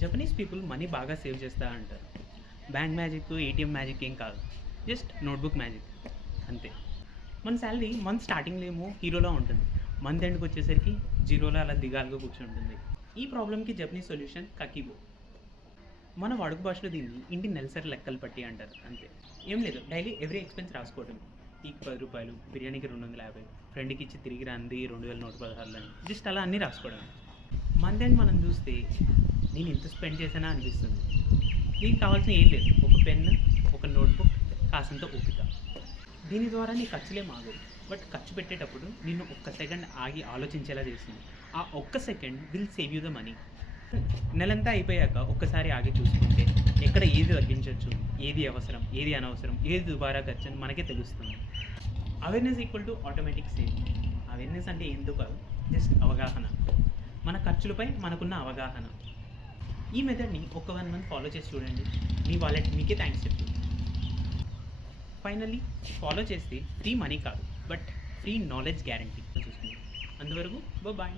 Japanese people money బాగా save చేస్తా అంటారు. బ్యాంక్ మ్యాజిక్, ఏటీఎం మ్యాజిక్ ఏం కాదు, జస్ట్ నోట్బుక్ మ్యాజిక్ అంతే. మన శాలరీ మంత్ స్టార్టింగ్లో ఏమో హీరోలా ఉంటుంది, మంత్ ఎండ్కి వచ్చేసరికి జీరోలో అలా దిగాలుగా కూర్చుంటుంది. ఈ ప్రాబ్లమ్కి జపనీస్ సొల్యూషన్ కకీబో. మన వాడుక భాషలో దీన్ని ఇంటి నెలసరి లెక్కలు పట్టి అంటారు అంతే. ఏం లేదు, డైలీ ఎవ్రీ ఎక్స్పెన్స్ రాసుకోవడం. టీకి 10 రూపాయలు, బిర్యానీకి 250, ఫ్రెండ్కి ఇచ్చి తిరిగి రాంది 2116 అని జస్ట్ అలా అన్నీ రాసుకోవడం. మంత్ ఎండ్ మనం చూస్తే నేను ఇంత స్పెండ్ చేశానా అనిపిస్తుంది. దీనికి కావాల్సిన ఏం లేదు, ఒక పెన్, ఒక నోట్బుక్, కాసంత ఓపిక. దీని ద్వారా నీ ఖర్చులే మాగవు, బట్ ఖర్చు పెట్టేటప్పుడు నిన్ను ఒక్క సెకండ్ ఆగి ఆలోచించేలా చేస్తుంది. ఆ ఒక్క second will save you the money. నెలంతా అయిపోయాక ఒక్కసారి ఆగి చూసుకుంటే ఎక్కడ ఏది తగ్గించవచ్చు, ఏది అవసరం, ఏది అనవసరం, ఏది దుబారా ఖర్చు అని మనకే తెలుస్తుంది. Awareness equal to automatic saving. Awareness అంటే ఎందుకు కాదు, జస్ట్ అవగాహన. మన ఖర్చులపై మనకున్న అవగాహన. ఈ మెథడ్ని ఒక 1 మంత్ ఫాలో చేసి చూడండి, మీ వాలెట్ మీకే థ్యాంక్స్ చెప్తుంది. ఫైనల్లీ ఫాలో చేస్తే ఫ్రీ మనీ కాదు, బట్ ఫ్రీ నాలెడ్జ్ గ్యారంటీ చూసుకుంది. అంతవరకు బాయ్.